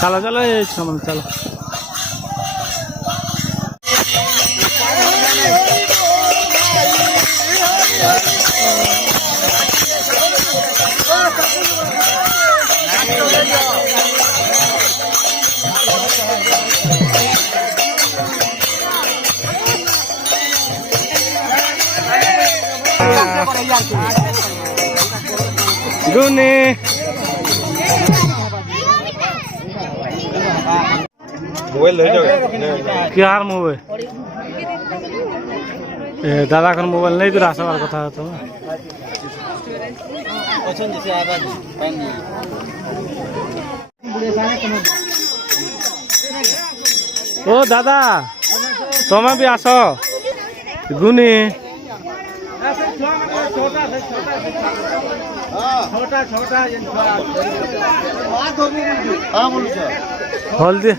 चलो चलो ये सामान चलो गुनी मोबाइल ले जाओ क्या मोबाइल दादा का मोबाइल नहीं दिला सवाल कथा तो ओ दादा तुम्हें भी आस गुनी हल्दी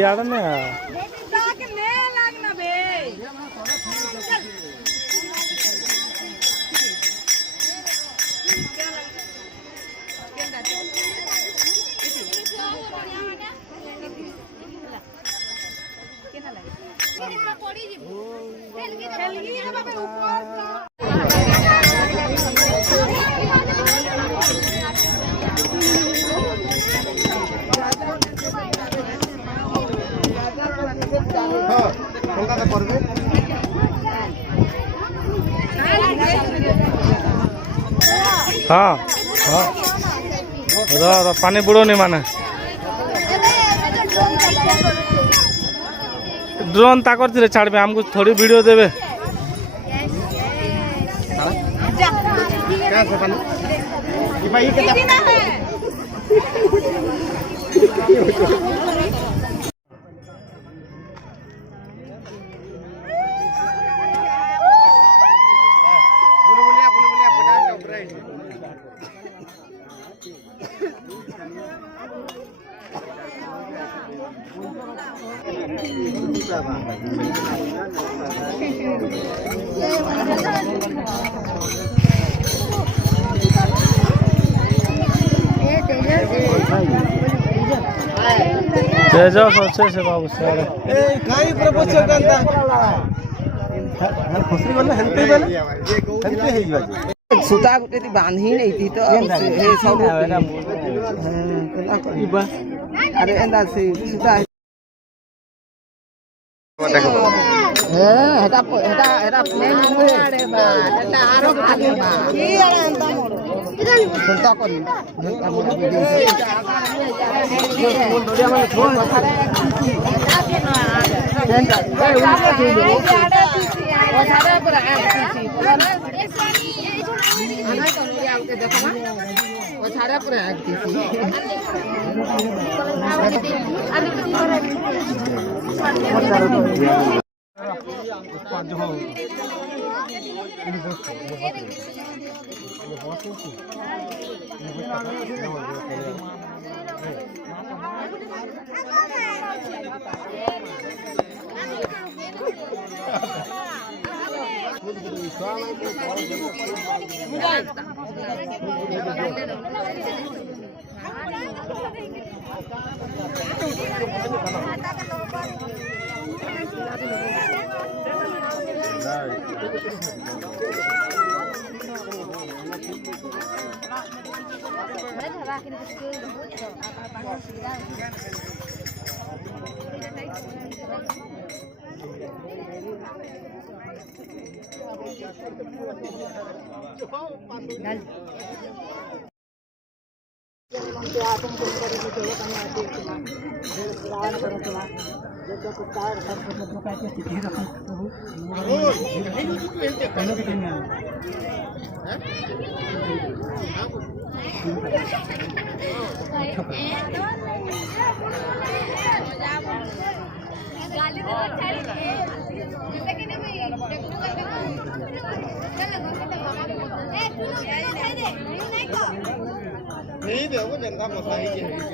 यार में हाँ हाँ पानी बुड़ोनी माने ड्रोन ताकर थे छाड़बे हमको थोड़ी वीडियो देवे तेजा सोचे से बाबू सारे ए काई प्रपोज करता हर खुशी बोले हंते हे बाजी सुता गुटे ती बांधी नहीं थी तो हे सब अरे एंदा से सुता हेटा प्लेन रे बा हेटा आरो आगे बा की आरा अंता मोर सुता कोनी नोडिया माने फोन मारे हेटा ओ सारे पर आसी आना तो नोडिया के देखबा ओ सारे पर आसी नहीं देखो जनता मसाई के